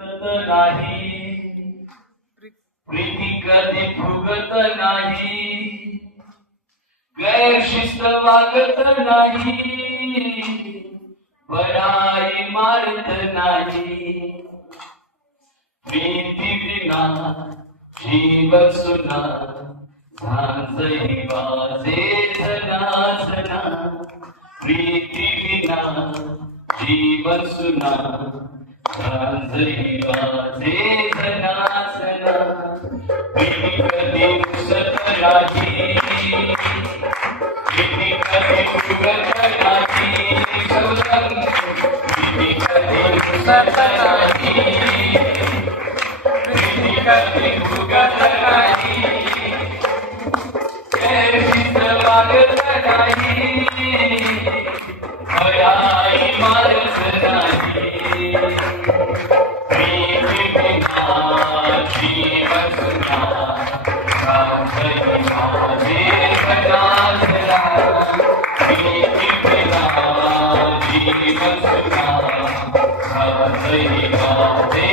नाही प्रीती कधी फुगत नाही, गैरशिस्त वागत नाही, बडाई मारत नाही. प्रीती विना जीव सुना, झांजही वाजे सनासना. प्रीती विना जीवन सुना, झांजही वाजे सनासना. प्रीती कधी उसत नाही, प्रीती कधी फुगत नाही, प्रीती कधी उसत नाही, प्रीती कधी फुगत नाही, गैरशिस्त वागत नाही, बडाई मारत नाही. प्रीती विना जीवन सुना, झांजही वाजे सनासना. प्रीती विना जीवन सुना, झांजही वाजे